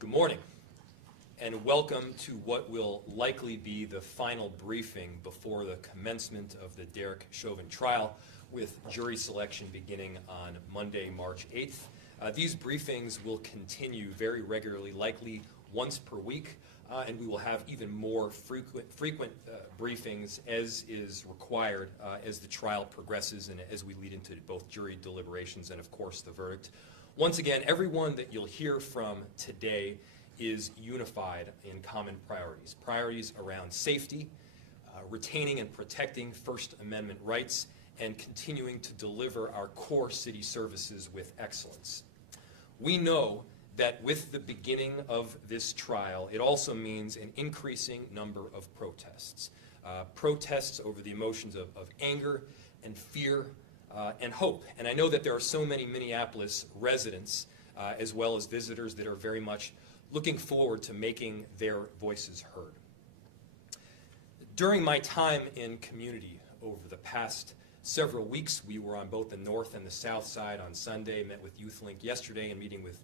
Good morning, and welcome to what will likely be the final briefing before the commencement of the Derek Chauvin trial, with jury selection beginning on Monday, March 8th. These briefings will continue very regularly, likely once per week, and we will have even more frequent briefings as is required as the trial progresses and as we lead into both jury deliberations and, of course, the verdict. Once again, everyone that you'll hear from today is unified in common priorities. Priorities around safety, retaining and protecting First Amendment rights, and continuing to deliver our core city services with excellence. We know that with the beginning of this trial, it also means an increasing number of protests. Protests over the emotions of anger and fear and hope. And I know that there are so many Minneapolis residents as well as visitors that are very much looking forward to making their voices heard. During my time in community over the past several weeks, we were on both the north and the south side on Sunday, met with YouthLink yesterday, and meeting with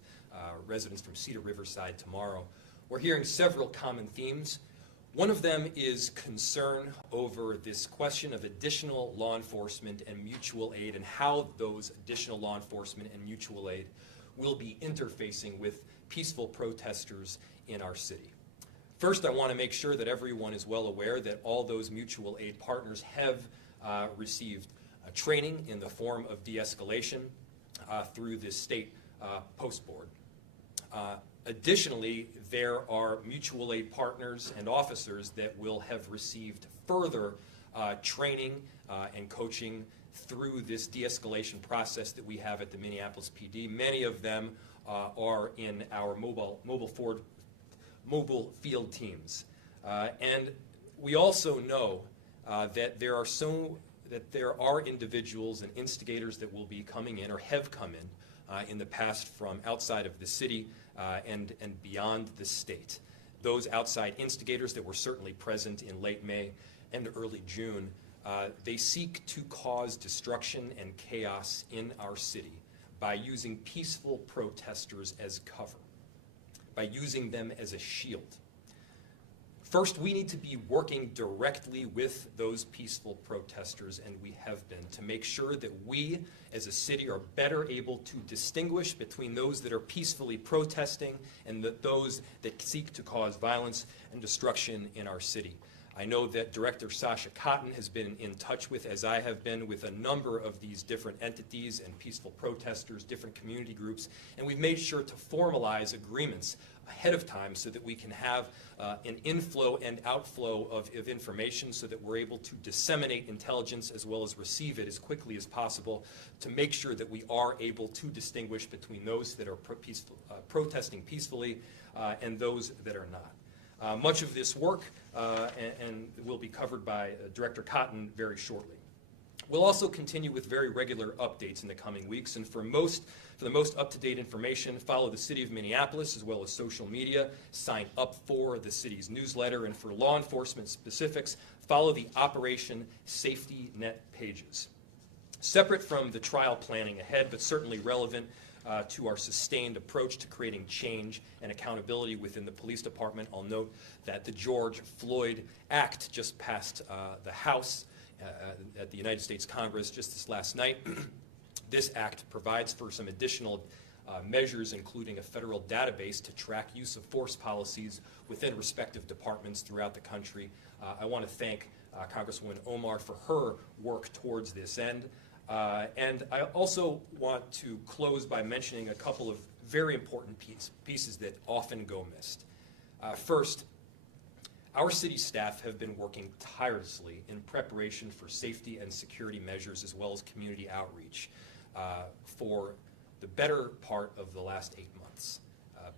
residents from Cedar Riverside tomorrow. We're hearing several common themes. One of them is concern over this question of additional law enforcement and mutual aid and how those additional law enforcement and mutual aid will be interfacing with peaceful protesters in our city. First, I want to make sure that everyone is well aware that all those mutual aid partners have received training in the form of de-escalation through the state post board. Additionally, there are mutual aid partners and officers that will have received further training and coaching through this de-escalation process that we have at the Minneapolis PD. Many of them are in our mobile field teams. And we also know that there are individuals and instigators that will be coming in or have come in the past from outside of the city and beyond the state. Those outside instigators that were certainly present in late May and early June, they seek to cause destruction and chaos in our city by using peaceful protesters as cover, by using them as a shield. First, we need to be working directly with those peaceful protesters, and we have been, to make sure that we as a city are better able to distinguish between those that are peacefully protesting and those that seek to cause violence and destruction in our city. I know that Director Sasha has been in touch with, as I have been, with a number of these different entities and peaceful protesters, different community groups, and we've made sure to formalize agreements ahead of time so that we can have an inflow and outflow of information so that we're able to disseminate intelligence as well as receive it as quickly as possible to make sure that we are able to distinguish between those that are protesting peacefully and those that are not. Much of this work and will be covered by Director Cotton very shortly. We'll also continue with very regular updates in the coming weeks, and for the most up-to-date information, follow the City of Minneapolis as well as social media, sign up for the city's newsletter, and for law enforcement specifics, follow the Operation Safety Net pages. Separate from the trial planning ahead, but certainly relevant to our sustained approach to creating change and accountability within the police department, I'll note that the George Floyd Act just passed the House at the United States Congress just this last night. This act provides for some additional measures, including a federal database to track use of force policies within respective departments throughout the country. I want to thank Congresswoman Omar for her work towards this end. And I also want to close by mentioning a couple of very important pieces that often go missed. First, our city staff have been working tirelessly in preparation for safety and security measures as well as community outreach for the better part of the last 8 months.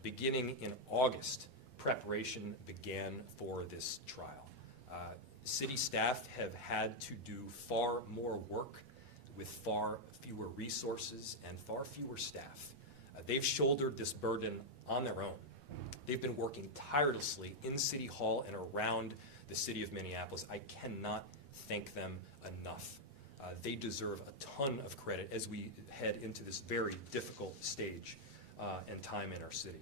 Beginning in August, preparation began for this trial. City staff have had to do far more work with far fewer resources and far fewer staff. They've shouldered this burden on their own. They've been working tirelessly in City Hall and around the city of Minneapolis. I cannot thank them enough. They deserve a ton of credit as we head into this very difficult stage and time in our city.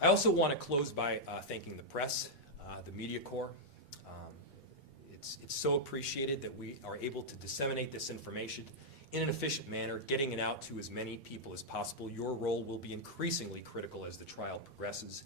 I also want to close by thanking the press, the media corps. It's so appreciated that we are able to disseminate this information in an efficient manner, getting it out to as many people as possible. Your role will be increasingly critical as the trial progresses.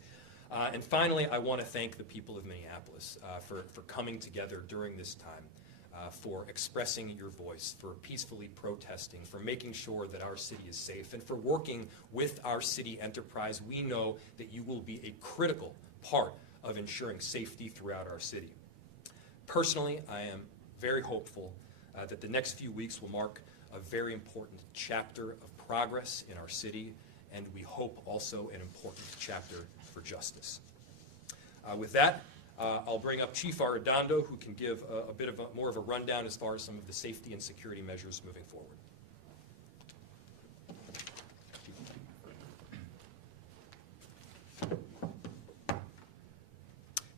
And finally, I want to thank the people of Minneapolis for coming together during this time, for expressing your voice, for peacefully protesting, for making sure that our city is safe, and for working with our city enterprise. We know that you will be a critical part of ensuring safety throughout our city. Personally, I am very hopeful that the next few weeks will mark a very important chapter of progress in our city, and we hope also an important chapter for justice. With that, I'll bring up Chief Arredondo, who can give a bit of more of a rundown as far as some of the safety and security measures moving forward.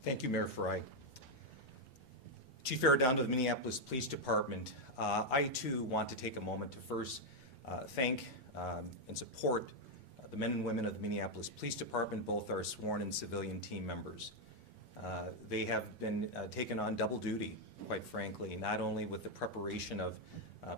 Thank you, Mayor Frey. Chief Arredondo of the Minneapolis Police Department. I too want to take a moment to first thank and support the men and women of the Minneapolis Police Department, both our sworn and civilian team members. They have been taken on double duty, quite frankly, not only with the preparation of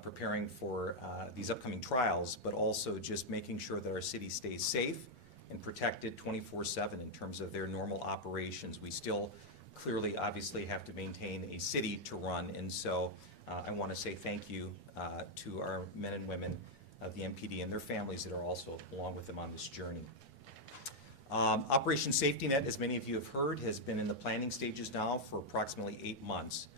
preparing for these upcoming trials, but also just making sure that our city stays safe and protected 24/7 in terms of their normal operations. We still clearly, obviously, have to maintain a city to run, and so I want to say thank you to our men and women of the MPD and their families that are also along with them on this journey. Operation Safety Net, as many of you have heard, has been in the planning stages now for approximately 8 months.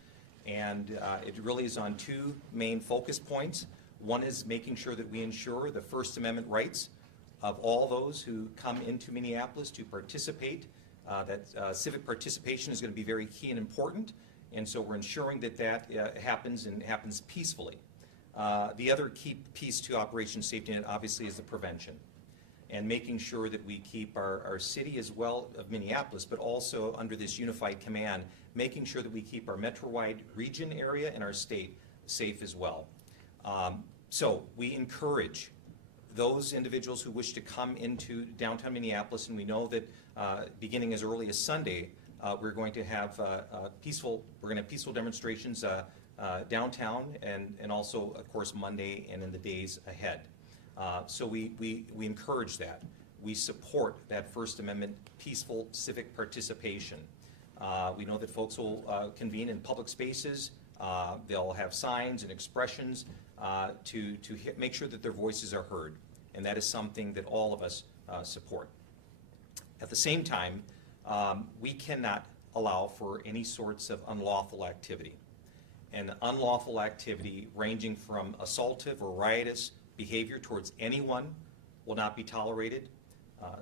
And it really is on two main focus points. One is making sure that we ensure the First Amendment rights of all those who come into Minneapolis to participate. Civic participation is going to be very key and important. And so we're ensuring that that happens and happens peacefully. The other key piece to Operation Safety Net, obviously, is the prevention. And making sure that we keep our city as well of Minneapolis, but also under this unified command, making sure that we keep our metro-wide region area and our state safe as well. So we encourage those individuals who wish to come into downtown Minneapolis, and we know that beginning as early as Sunday, we're going to have peaceful demonstrations downtown, and also, of course, Monday and in the days ahead. So we encourage that. We support that First Amendment peaceful civic participation. We know that folks will convene in public spaces. They'll have signs and expressions to make sure that their voices are heard, and that is something that all of us support. At the same time, we cannot allow for any sorts of unlawful activity. And unlawful activity ranging from assaultive or riotous behavior towards anyone will not be tolerated.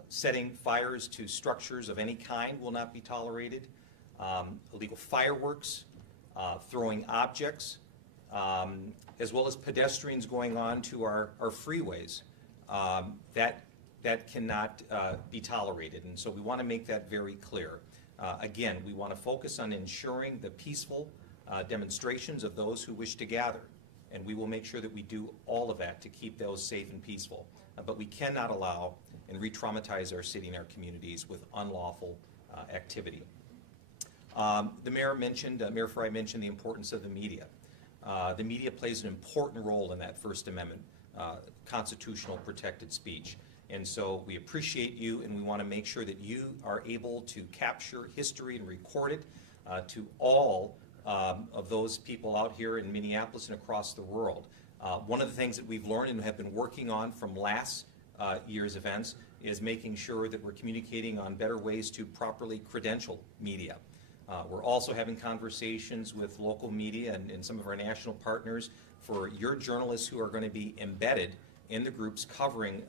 Setting fires to structures of any kind will not be tolerated. Illegal fireworks, throwing objects, as well as pedestrians going on to our freeways. That cannot be tolerated, and so we want to make that very clear. Again, we want to focus on ensuring the peaceful demonstrations of those who wish to gather, and we will make sure that we do all of that to keep those safe and peaceful. But we cannot allow and re-traumatize our city and our communities with unlawful activity. The mayor mentioned, Mayor Frey mentioned the importance of the media. The media plays an important role in that First Amendment constitutional protected speech. And so we appreciate you, and we want to make sure that you are able to capture history and record it to all of those people out here in Minneapolis and across the world. One of the things that we've learned and have been working on from last year's events is making sure that we're communicating on better ways to properly credential media. We're also having conversations with local media and some of our national partners for your journalists who are going to be embedded in the groups covering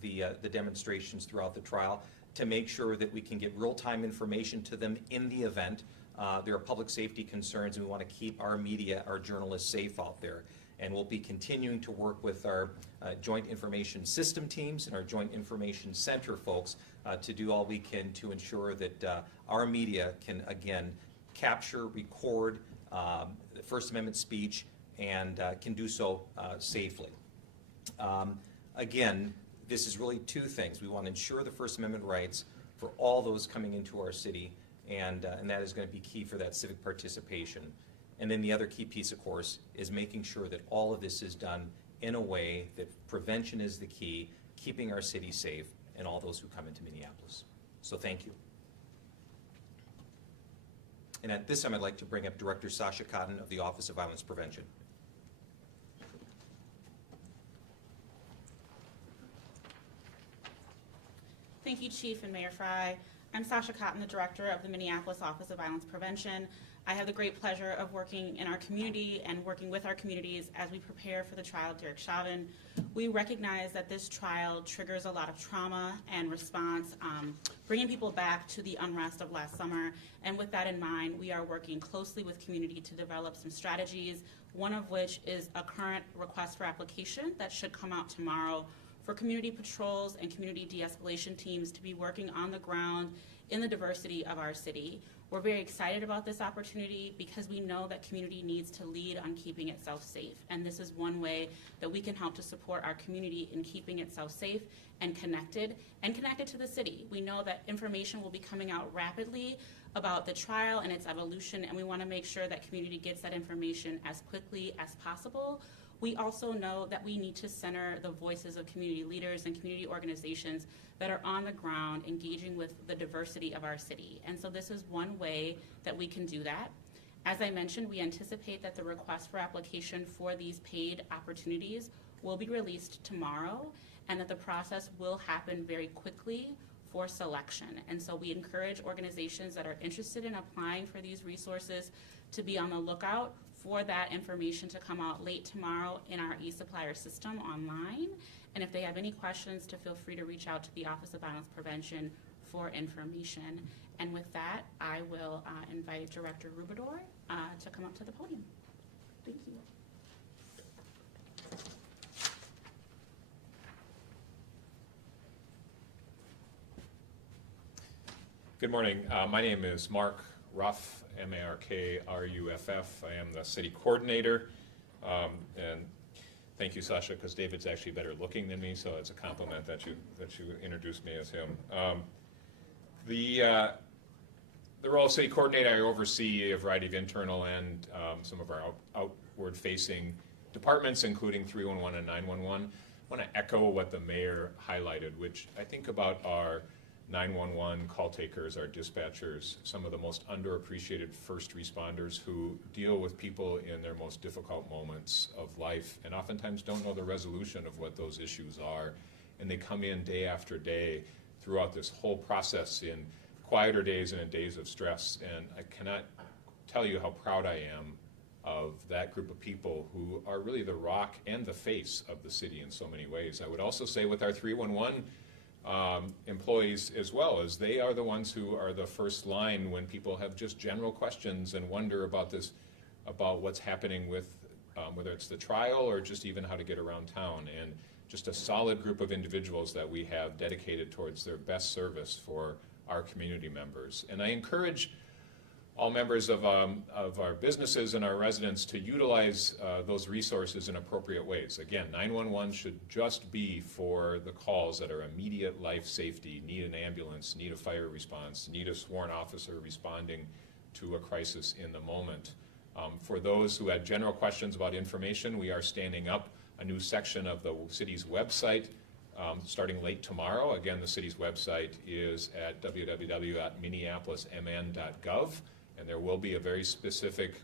the demonstrations throughout the trial, to make sure that we can get real-time information to them in the event. There are public safety concerns, and we want to keep our media, our journalists safe out there. And we'll be continuing to work with our Joint Information System teams and our Joint Information Center folks to do all we can to ensure that our media can, again, capture, record the First Amendment speech and can do so safely. Again, this is really two things. We want to ensure the First Amendment rights, for all those coming into our city, and that is going to be key for that civic participation. And then the other key piece, of course, is making sure that all of this is done in a way that prevention is the key, keeping our city safe, and all those who come into Minneapolis. So thank you. And at this time, I'd like to bring up Director Sasha Cotton of the Office of Violence Prevention. Thank you, Chief and Mayor Fry. I'm Sasha Cotton, the Director of the Minneapolis Office of Violence Prevention. I have the great pleasure of working in our community and working with our communities as we prepare for the trial of Derek Chauvin. We recognize that this trial triggers a lot of trauma and response, bringing people back to the unrest of last summer. And with that in mind, we are working closely with community to develop some strategies, one of which is a current request for application that should come out tomorrow for community patrols and community de-escalation teams to be working on the ground in the diversity of our city. We're very excited about this opportunity because we know that community needs to lead on keeping itself safe. And this is one way that we can help to support our community in keeping itself safe and connected to the city. We know that information will be coming out rapidly about the trial and its evolution, and we want to make sure that community gets that information as quickly as possible. We also know that we need to center the voices of community leaders and community organizations that are on the ground engaging with the diversity of our city. And so this is one way that we can do that. As I mentioned, we anticipate that the request for application for these paid opportunities will be released tomorrow, and that the process will happen very quickly for selection. And so we encourage organizations that are interested in applying for these resources to be on the lookout for that information to come out late tomorrow in our e-supplier system online. And if they have any questions, to feel free to reach out to the Office of Violence Prevention for information. And with that, I will invite Director Rubador to come up to the podium. Thank you. Good morning. My name is Mark Ruff, M-A-R-K-R-U-F-F. I am the city coordinator. And thank you, Sasha, because David's actually better looking than me, so it's a compliment that you introduced me as him. The role of city coordinator, I oversee a variety of internal and some of our outward-facing departments, including 311 and 911. I want to echo what the mayor highlighted, which I think about our 911 call takers, our dispatchers, some of the most underappreciated first responders who deal with people in their most difficult moments of life and oftentimes don't know the resolution of what those issues are. And they come in day after day throughout this whole process in quieter days and in days of stress. And I cannot tell you how proud I am of that group of people who are really the rock and the face of the city in so many ways. I would also say with our 311 employees as well, as they are the ones who are the first line when people have just general questions and wonder about this, about what's happening with whether it's the trial or just even how to get around town. And just a solid group of individuals that we have dedicated towards their best service for our community members. And I encourage all members of our businesses and our residents to utilize those resources in appropriate ways. Again, 911 should just be for the calls that are immediate life safety, need an ambulance, need a fire response, need a sworn officer responding to a crisis in the moment. For those who had general questions about information, we are standing up a new section of the city's website starting late tomorrow. Again, the city's website is at www.minneapolismn.gov. And there will be a very specific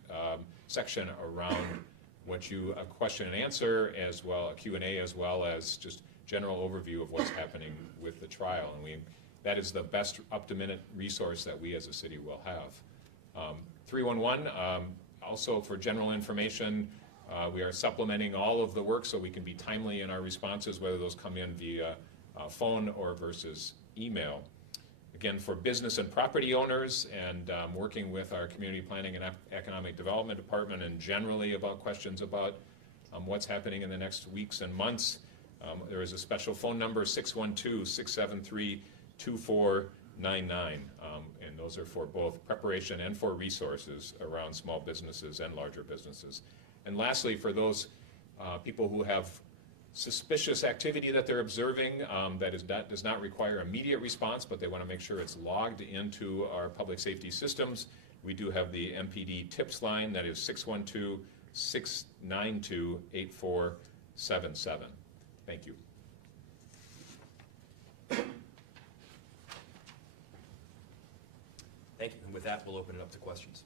section around a question and answer, as well, a Q&A, as well as just general overview of what's happening with the trial. And that is the best up-to-minute resource that we as a city will have. 311, also for general information, we are supplementing all of the work so we can be timely in our responses, whether those come in via phone or versus email. Again, for business and property owners, and working with our community planning and economic development department, and generally about questions about what's happening in the next weeks and months, there is a special phone number, 612-673-2499, and those are for both preparation and for resources around small businesses and larger businesses. And lastly, for those people who have suspicious activity that they're observing does not require immediate response, but they want to make sure it's logged into our public safety systems, we do have the MPD tips line that is 612-692-8477. Thank you. Thank you. And with that, we'll open it up to questions.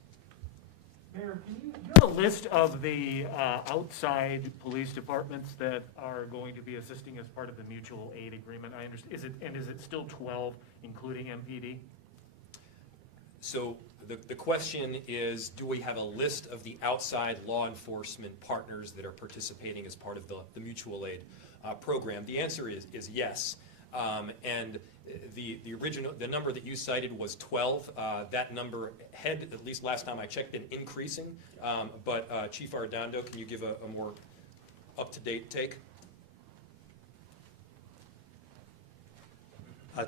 Mayor, can you have a list of the outside police departments that are going to be assisting as part of the mutual aid agreement? I understand. Is it still 12, including MPD? So the question is, do we have a list of the outside law enforcement partners that are participating as part of the mutual aid program? The answer is yes. And the number that you cited was 12. That number had, at least last time I checked, been increasing. But Chief Arredondo, can you give a more up-to-date take?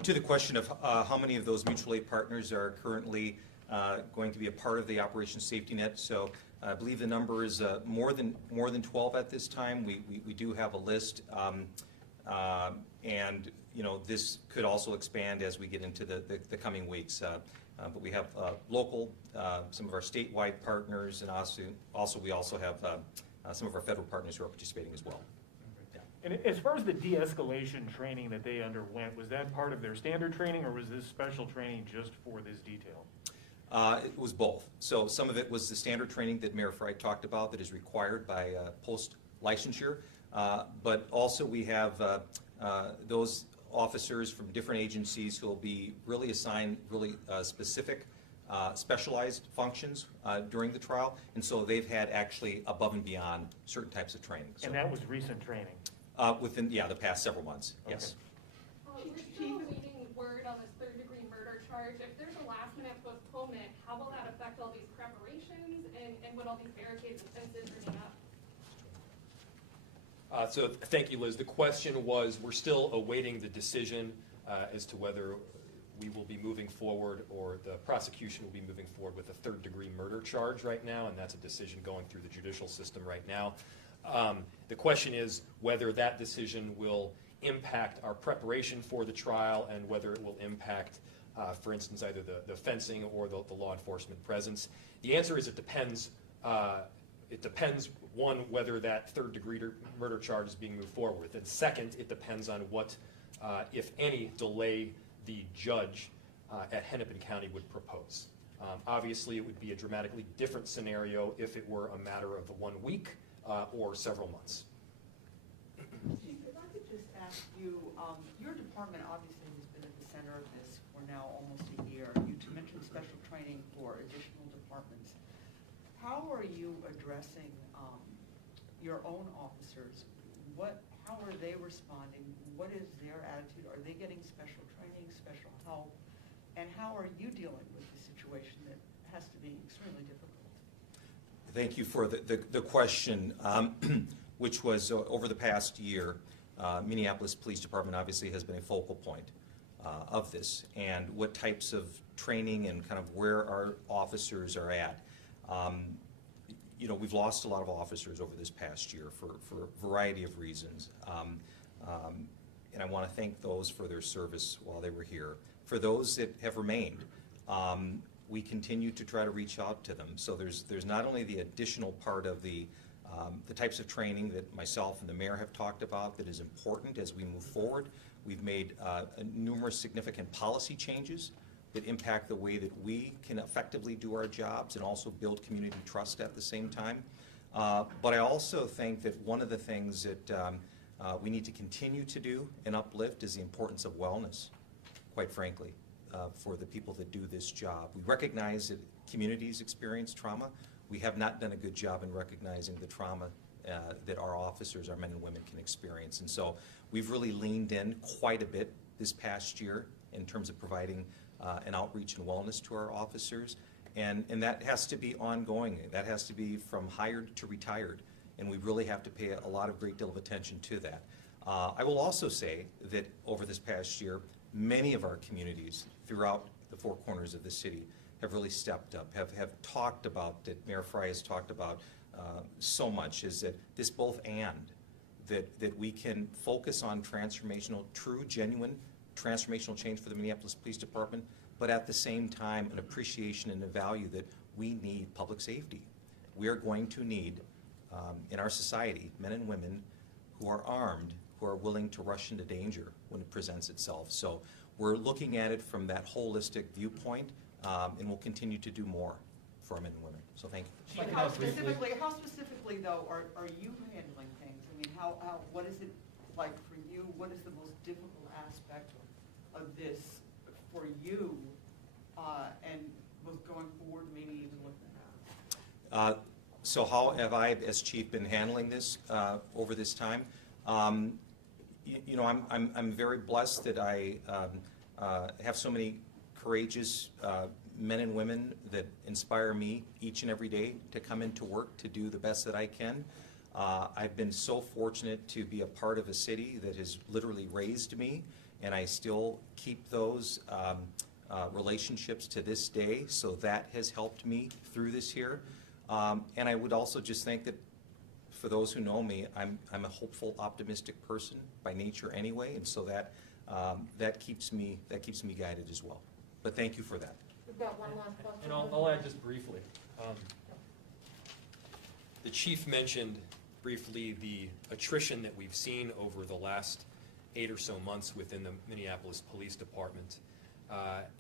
To the question of how many of those mutual aid partners are currently going to be a part of the Operation Safety Net, so I believe the number is more than 12 at this time. We do have a list, and this could also expand as we get into the coming weeks. But we have local, some of our statewide partners, and also we also have some of our federal partners who are participating as well. And as far as the de-escalation training that they underwent, was that part of their standard training, or was this special training just for this detail? It was both. So some of it was the standard training that Mayor Frey talked about that is required by post-licensure, but also we have those officers from different agencies who will be really assigned really specific specialized functions during the trial, and so they've had actually above and beyond certain types of training. So, And that was recent training? within, the past several months, yes. We're still awaiting word on this third-degree murder charge. If there's a last-minute postponement, how will that affect all these preparations, and would all these barricades and fences remain up? So thank you, Liz. The question was, we're still awaiting the decision as to whether we will be moving forward or the prosecution will be moving forward with a third-degree murder charge right now, and that's a decision going through the judicial system right now. The question is whether that decision will impact our preparation for the trial and whether it will impact, for instance, either the fencing or the law enforcement presence. The answer is it depends. It depends, one, whether that third-degree murder charge is being moved forward with, and second, it depends on what, if any, delay the judge at Hennepin County would propose. Obviously, it would be a dramatically different scenario if it were a matter of 1 week or several months. Chief, if I could just ask you, your department obviously has been at the center of this for now almost a year. You mentioned special training for additional departments. How are you addressing your own officers? How are they responding? What is their attitude? Are they getting special training, special help? And how are you dealing with the situation that has to be extremely difficult? Thank you for the question, which was over the past year, Minneapolis Police Department obviously has been a focal point of this, and what types of training and kind of where our officers are at. We've lost a lot of officers over this past year for a variety of reasons, and I want to thank those for their service while they were here. For those that have remained, we continue to try to reach out to them. So there's not only the additional part of the types of training that myself and the mayor have talked about that is important as we move forward. We've made numerous significant policy changes that impact the way that we can effectively do our jobs and also build community trust at the same time. But I also think that one of the things that we need to continue to do and uplift is the importance of wellness, quite frankly, for the people that do this job. We recognize that communities experience trauma. We have not done a good job in recognizing the trauma that our officers, our men and women, can experience. And so we've really leaned in quite a bit this past year in terms of providing an outreach and wellness to our officers. And that has to be ongoing. That has to be from hired to retired. And we really have to pay a great deal of attention to that. I will also say that over this past year, many of our communities throughout the four corners of the city have really stepped up, have talked about, that Mayor Frey has talked about so much, is that this both and that we can focus on transformational, true, genuine transformational change for the Minneapolis Police Department, but at the same time, an appreciation and a value that we need public safety. We are going to need, in our society, men and women who are armed, who are willing to rush into danger when it presents itself. So we're looking at it from that holistic viewpoint, and we'll continue to do more for our men and women. So thank you. But how specifically though, are you handling things? I mean, what is it like for you? What is the most difficult aspect of this for you, and both going forward, maybe even looking ahead? So how have I, as chief, been handling this over this time? You know, I'm very blessed that I have so many courageous men and women that inspire me each and every day to come into work to do the best that I can. I've been so fortunate to be a part of a city that has literally raised me, and I still keep those relationships to this day, so that has helped me through this year. And I would also just think that for those who know me, I'm a hopeful, optimistic person by nature anyway, and so that keeps me guided as well. But thank you for that. We've got one last question. And I'll add just briefly. The chief mentioned briefly the attrition that we've seen over the last 8 or so months within the Minneapolis Police Department.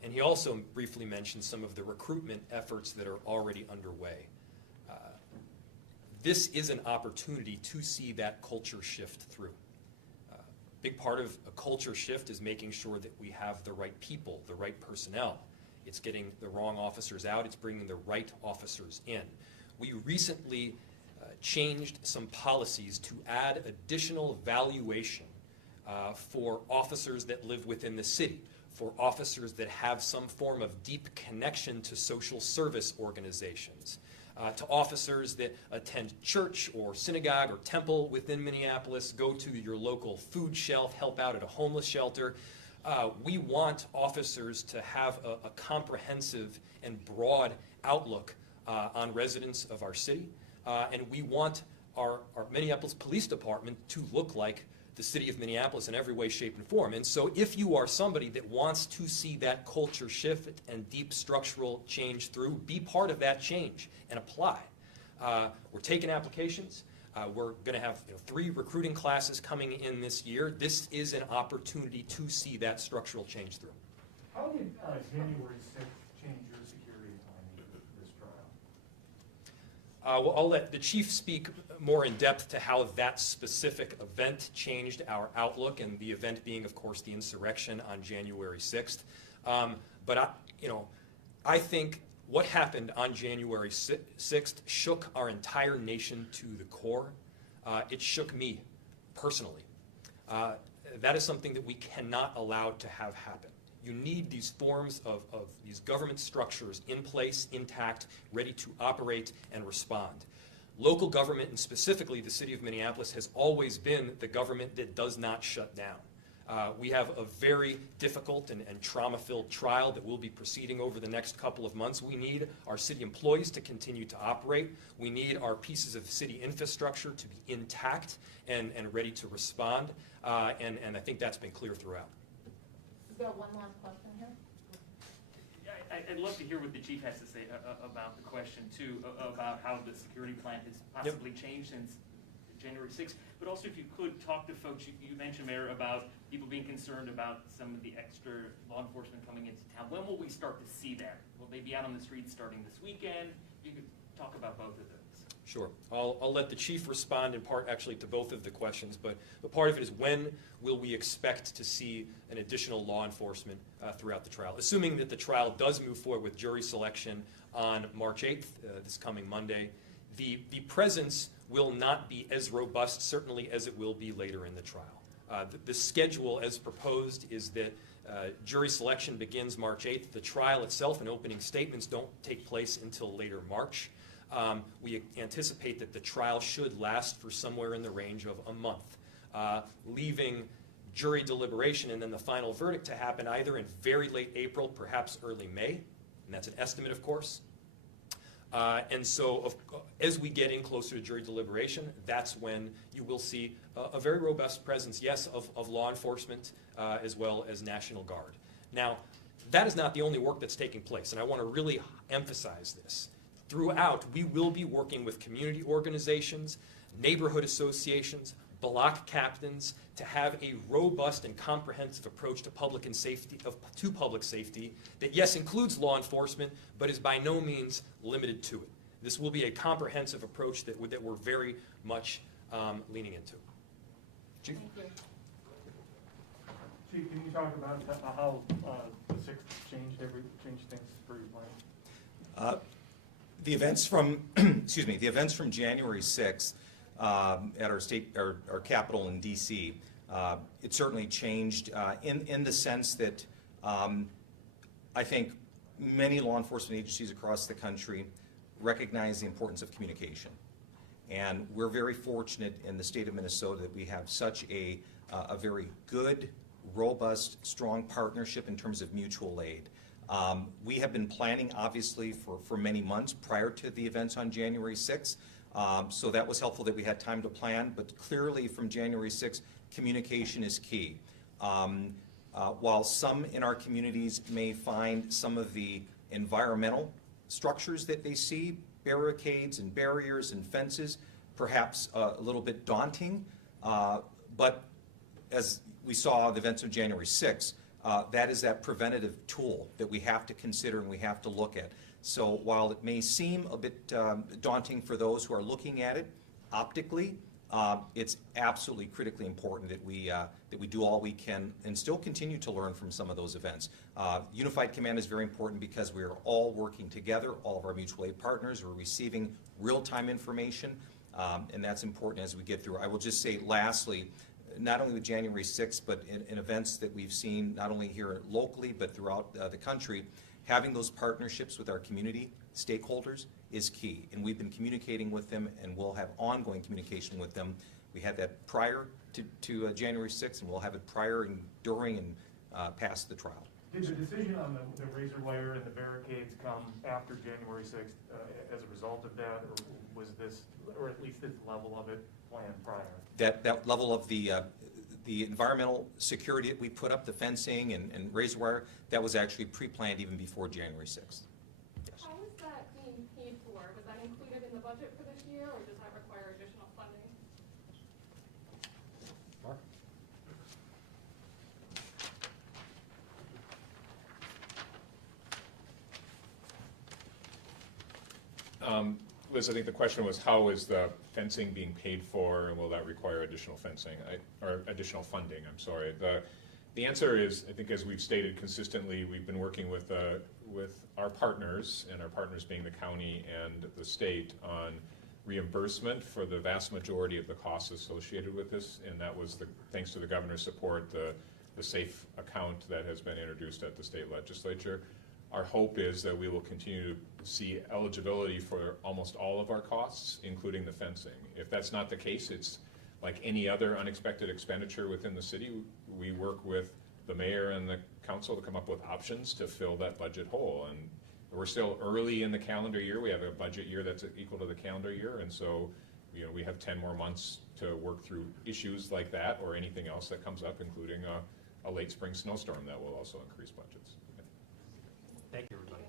And he also briefly mentioned some of the recruitment efforts that are already underway. This is an opportunity to see that culture shift through. Big part of a culture shift is making sure that we have the right people, the right personnel. It's getting the wrong officers out, it's bringing the right officers in. We recently changed some policies to add additional valuation for officers that live within the city, for officers that have some form of deep connection to social service organizations, to officers that attend church or synagogue or temple within Minneapolis, go to your local food shelf, help out at a homeless shelter. We want officers to have a comprehensive and broad outlook on residents of our city, and we want our Minneapolis Police Department to look like the city of Minneapolis in every way, shape, and form. And so if you are somebody that wants to see that culture shift and deep structural change through, be part of that change and apply. We're taking applications. We're going to have 3 recruiting classes coming in this year. This is an opportunity to see that structural change through. How did January 6th change your security planning for this trial? Well, I'll let the chief speak more in depth to how that specific event changed our outlook, and the event being, of course, the insurrection on January 6th. But I think what happened on January 6th shook our entire nation to the core. It shook me personally. That is something that we cannot allow to have happen. You need these forms of these government structures in place, intact, ready to operate and respond. Local government, and specifically the city of Minneapolis, has always been the government that does not shut down. We have a very difficult and trauma-filled trial that will be proceeding over the next couple of months. We need our city employees to continue to operate. We need our pieces of city infrastructure to be intact and ready to respond. And I think that's been clear throughout. We've got one last question here. I'd love to hear what the chief has to say about the question, too, about how the security plan has possibly changed since January 6th. But also, if you could talk to folks, you mentioned, Mayor, about people being concerned about some of the extra law enforcement coming into town. When will we start to see that? Will they be out on the streets starting this weekend? You could talk about both of those. Sure. I'll let the chief respond in part actually to both of the questions, but part of it is when will we expect to see an additional law enforcement throughout the trial? Assuming that the trial does move forward with jury selection on March 8th, this coming Monday, the presence will not be as robust, certainly, as it will be later in the trial. The schedule as proposed is that jury selection begins March 8th. The trial itself and opening statements don't take place until later March. We anticipate that the trial should last for somewhere in the range of a month, leaving jury deliberation and then the final verdict to happen either in very late April, perhaps early May, and that's an estimate, of course. And so as we get in closer to jury deliberation, that's when you will see a very robust presence, yes, of law enforcement as well as National Guard. Now, that is not the only work that's taking place, and I want to really emphasize this. Throughout, we will be working with community organizations, neighborhood associations, block captains, to have a robust and comprehensive approach to public safety that, yes, includes law enforcement, but is by no means limited to it. This will be a comprehensive approach that we're very much leaning into. Chief? Thank you. Chief, can you talk about how the 6th changed things for your plan? The events from, excuse me, the events from January 6th at our Capitol in D.C., it certainly changed in the sense that I think many law enforcement agencies across the country recognize the importance of communication. And we're very fortunate in the state of Minnesota that we have such a very good, robust, strong partnership in terms of mutual aid. We have been planning, obviously, for many months prior to the events on January 6th. So that was helpful that we had time to plan, but clearly from January 6th, communication is key. While some in our communities may find some of the environmental structures that they see, barricades and barriers and fences, perhaps a little bit daunting, but as we saw the events of January 6th, that is that preventative tool that we have to consider and we have to look at. So while it may seem a bit daunting for those who are looking at it optically, it's absolutely critically important that we do all we can and still continue to learn from some of those events. Unified Command is very important because we are all working together, all of our mutual aid partners are receiving real-time information, and that's important as we get through. I will just say lastly, not only with January 6th, but in events that we've seen not only here locally but throughout the country, having those partnerships with our community stakeholders is key. And we've been communicating with them and we'll have ongoing communication with them. We had that prior to January 6th and we'll have it prior and during and past the trial. Did the decision on the razor wire and the barricades come after January 6th as a result of that, or was this, or at least this level of it, planned prior? That level of the environmental security that we put up, the fencing and razor wire, that was actually pre-planned even before January 6th. Yes. How is that being paid for? Was that included in the budget for this year, or does that require additional funding? Mark? Liz, I think the question was how is the fencing being paid for, and will that require additional fencing, or additional funding, I'm sorry. The answer is, I think as we've stated consistently, we've been working with our partners, and our partners being the county and the state, on reimbursement for the vast majority of the costs associated with this, and that was, thanks to the governor's support, the SAFE account that has been introduced at the state legislature. Our hope is that we will continue to see eligibility for almost all of our costs, including the fencing. If that's not the case, it's like any other unexpected expenditure within the city. We work with the mayor and the council to come up with options to fill that budget hole. And we're still early in the calendar year. We have a budget year that's equal to the calendar year, and so we have 10 more months to work through issues like that or anything else that comes up, including a late spring snowstorm that will also increase budgets. Thank you, everybody.